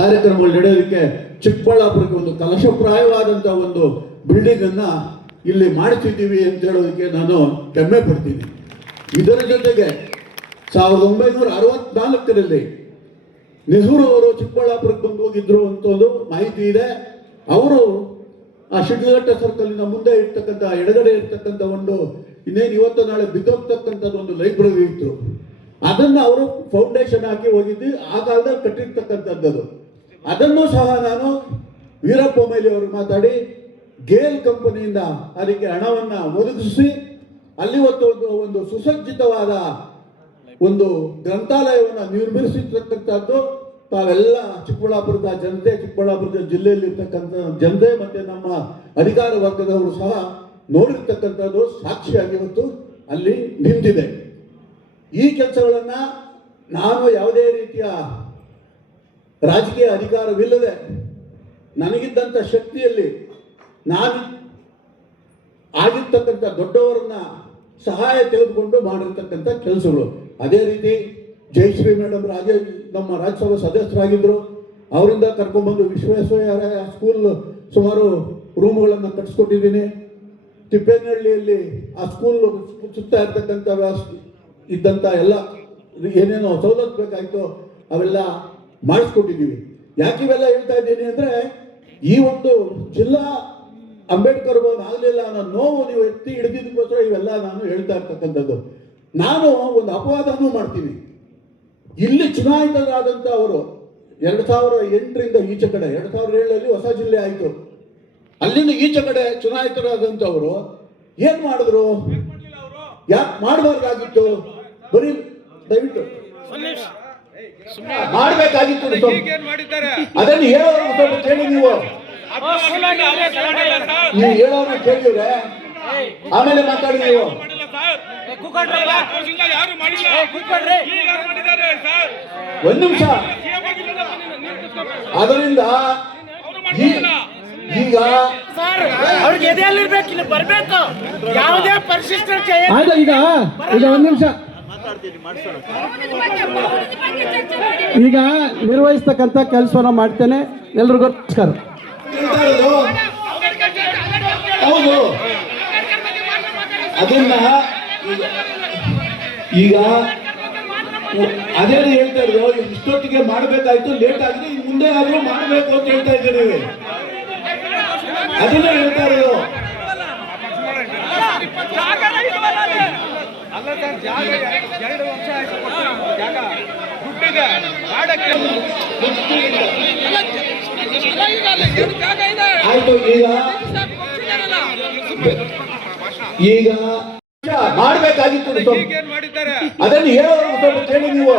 ಕಾರ್ಯಕ್ರಮಗಳು ನಡೆಯೋದಕ್ಕೆ ಚಿಕ್ಕಬಳ್ಳಾಪುರಕ್ಕೆ ಒಂದು ಕಲಶಪ್ರಾಯವಾದಂತಹ ಒಂದು ಬಿಲ್ಡಿಂಗ್ ಅನ್ನ ಇಲ್ಲಿ ಮಾಡ್ತಿದ್ದೀವಿ ಅಂತ ಹೇಳೋದಕ್ಕೆ ನಾನು ಹೆಮ್ಮೆ ಪಡ್ತೀನಿ. ಇದರ ಜೊತೆಗೆ 1964ರಲ್ಲಿ ನೆಹರು ಅವರು ಚಿಕ್ಕಬಳ್ಳಾಪುರಕ್ಕೆ ಬಂದು ಹೋಗಿದ್ರು ಅಂತ ಒಂದು ಮಾಹಿತಿ ಇದೆ. ಅವರು ಆ ಶಿಡ್ಲಘಟ್ಟ ಸರ್ಕಲ್ನ ಮುಂದೆ ಇರ್ತಕ್ಕಂಥ ಎಡಗಡೆ ಇರ್ತಕ್ಕಂಥ ಒಂದು ಇನ್ನೇನು ಇವತ್ತು ನಾಳೆ ಬಿದ್ದೋಗ್ತಕ್ಕಂಥದ್ದು ಒಂದು ಲೈಬ್ರರಿ ಇತ್ತು. ಅದನ್ನು ಅವರು ಫೌಂಡೇಶನ್ ಹಾಕಿ ಹೋಗಿದ್ದು ಆ ಕಾಲದಲ್ಲಿ ಕಟ್ಟಿರ್ತಕ್ಕಂಥದ್ದು. ಅದನ್ನು ಸಹ ನಾನು ವೀರಪ್ಪ ಮೊಯ್ಲಿ ಅವರು ಮಾತಾಡಿ ಗೇಲ್ ಕಂಪನಿಯಿಂದ ಅದಕ್ಕೆ ಹಣವನ್ನು ಒದಗಿಸಿ ಅಲ್ಲಿ ಒಂದು ಸುಸಜ್ಜಿತವಾದ ಒಂದು ಗ್ರಂಥಾಲಯವನ್ನು ನಿರ್ಮಿಸಿರ್ತಕ್ಕಂಥದ್ದು ತಾವೆಲ್ಲ ಚಿಕ್ಕಬಳ್ಳಾಪುರದ ಜನತೆ, ಚಿಕ್ಕಬಳ್ಳಾಪುರದ ಜಿಲ್ಲೆಯಲ್ಲಿ ಇರ್ತಕ್ಕಂಥ ಜನತೆ ಮತ್ತೆ ನಮ್ಮ ಅಧಿಕಾರ ವರ್ಗದವರು ಸಹ ನೋಡಿರ್ತಕ್ಕಂಥದ್ದು ಸಾಕ್ಷಿಯಾಗಿ ಇವತ್ತು ಅಲ್ಲಿ ನಿಂತಿದೆ. ಈ ಕೆಲಸಗಳನ್ನು ನಾನು ಯಾವುದೇ ರೀತಿಯ ರಾಜಕೀಯ ಅಧಿಕಾರವಿಲ್ಲದೆ ನನಗಿದ್ದಂಥ ಶಕ್ತಿಯಲ್ಲಿ ನಾನು ಆಗಿರ್ತಕ್ಕಂಥ ದೊಡ್ಡವರನ್ನ ಸಹಾಯ ತೆಗೆದುಕೊಂಡು ಮಾಡಿರ್ತಕ್ಕಂಥ ಕೆಲಸಗಳು. ಅದೇ ರೀತಿ ಜಯಶ್ರೀ ಮೇಡಮ್ ನಮ್ಮ ರಾಜ್ಯಸಭಾ ಸದಸ್ಯರಾಗಿದ್ದರು. ಅವರಿಂದ ಕರ್ಕೊಂಡ್ಬಂದು ವಿಶ್ವೇಶ್ವರಯ್ಯ ಸ್ಕೂಲ್ ಸುಮಾರು ರೂಮ್ಗಳನ್ನು ಕಟ್ಟಿಸ್ಕೊಟ್ಟಿದ್ದೀನಿ. ತಿಪ್ಪೇನಹಳ್ಳಿಯಲ್ಲಿ ಆ ಸ್ಕೂಲ್ ಸುತ್ತಾ ಇರ್ತಕ್ಕಂಥ ಇದ್ದಂಥ ಎಲ್ಲ ಏನೇನೋ ಸವಲತ್ತು ಬೇಕಾಯಿತು ಅವೆಲ್ಲ ಮಾಡಿಸ್ಕೊಟ್ಟಿದ್ದೀವಿ. ಯಾಕೆ ಇವೆಲ್ಲ ಹೇಳ್ತಾ ಇದ್ದೀನಿ ಅಂದರೆ, ಈ ಒಂದು ಜಿಲ್ಲಾ ಅಂಬೇಡ್ಕರ್ ಭವನ ಆಗಲಿಲ್ಲ ಅನ್ನೋ ನೋವು ನೀವು ಎತ್ತಿ ಹಿಡಿದಿದ್ದಕ್ಕೋಸ್ಕರ ಇವೆಲ್ಲ ನಾನು ಹೇಳ್ತಾ ಇರ್ತಕ್ಕಂಥದ್ದು. ನಾನು ಒಂದು ಅಪವಾದನೂ ಮಾಡ್ತೀನಿ. ಇಲ್ಲಿ ಚುನಾಯಿತರಾದಂಥ ಅವರು 2008ರಿಂದ ಈಚೆ ಕಡೆ 2007ರಲ್ಲಿ ಹೊಸ ಜಿಲ್ಲೆ ಆಯಿತು. ಅಲ್ಲಿಂದ ಈಚೆ ಕಡೆ ಚುನಾಯಿತರಾದಂಥವರು ಏನು ಮಾಡಿದ್ರು? ಯಾಕೆ ಮಾಡಬಾರ್ದಾಗಿತ್ತು? ಬರೀ ದಯವಿಟ್ಟು ಮಾಡಬೇಕಾಗಿತ್ತು. ಅದನ್ನು ಹೇಳೋರು ಸ್ವಲ್ಪ ಕೇಳಿ. ನೀವು ಹೇಳೋರು ಕೇಳಿದ್ರೆ ಆಮೇಲೆ ಮಾತಾಡಿ. ನೀವು ಒಂದು ನಿಮಿಷ. ಅದರಿಂದ ಈಗ ಅವ್ರಿಗೆ ಎದೆಯಲ್ಲಿರ್ಬೇಕು, ಬರ್ಬೇಕು. ಯಾವುದೇ ಪರಿಶಿಷ್ಟ ಈಗ ಒಂದು ನಿಮಿಷ. ಈಗ ನಿರ್ವಹಿಸ್ತಕ್ಕಂಥ ಕೆಲಸವನ್ನ ಮಾಡ್ತೇನೆ. ಎಲ್ರಿಗೂ ನಮಸ್ಕಾರ. ಹೌದು, ಅದನ್ನ ಈಗ ಅದೇ ಹೇಳ್ತಾ ಇದ್ರು. ಇಷ್ಟೊತ್ತಿಗೆ ಮಾಡಬೇಕಾಯ್ತು, ಲೇಟ್ ಆಗಿದೆ, ಇನ್ನು ಮುಂದೆ ಆದ್ರೂ ಮಾಡಬೇಕು ಅಂತ ಹೇಳ್ತಾ ಇದ್ದೀರಿ. ಅದನ್ನ ಹೇಳ್ತಾ ಇರೋದು. ಆಯ್ತು, ಈಗ ಮಾಡಬೇಕಾಗಿತ್ತು. ಅದನ್ನು ಹೇಳೋರು ಸ್ವಲ್ಪ ಕೇಳಿ. ನೀವು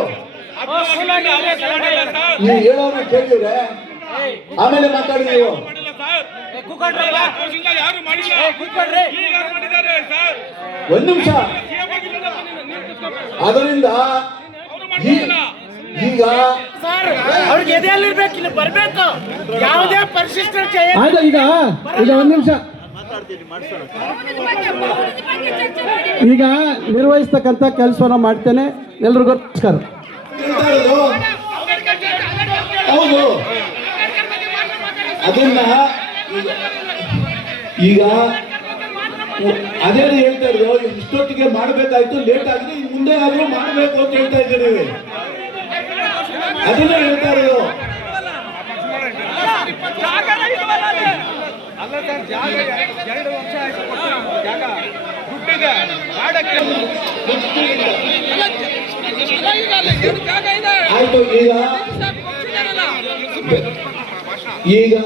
ಹೇಳೋರು ಕೇಳಿದ್ರೆ ಆಮೇಲೆ ಮಾತಾಡಿ. ನೀವು ಒಂದು ನಿಮಿಷ. ಅದರಿಂದ ಈಗ ಅವ್ರಿಗೆ ಎದೆಯಲ್ಲಿರ್ಬೇಕು, ಬರ್ಬೇಕು. ಯಾವುದೇ ಪರಿಶಿಷ್ಟ ಈಗ ಒಂದು ನಿಮಿಷ. ಈಗ ನಿರ್ವಹಿಸ್ತಕ್ಕಂಥ ಕೆಲಸವನ್ನ ಮಾಡ್ತೇನೆ. ಎಲ್ರಿಗೂ ನಮಸ್ಕಾರ. ಹೌದು, ಅದನ್ನ ಈಗ ಅದೇ ಹೇಳ್ತಾ ಇದ್ರು. ಇಷ್ಟೊತ್ತಿಗೆ ಮಾಡಬೇಕಾಯ್ತು, ಲೇಟ್ ಆಗಿದೆ, ಇನ್ನು ಮುಂದೆ ಆದ್ರೂ ಮಾಡಬೇಕು ಅಂತ ಹೇಳ್ತಾ ಇದ್ದೀರಿ. ಅದನ್ನ ಹೇಳ್ತಾ ಇರೋದು. ಆಯ್ತು, ಈಗ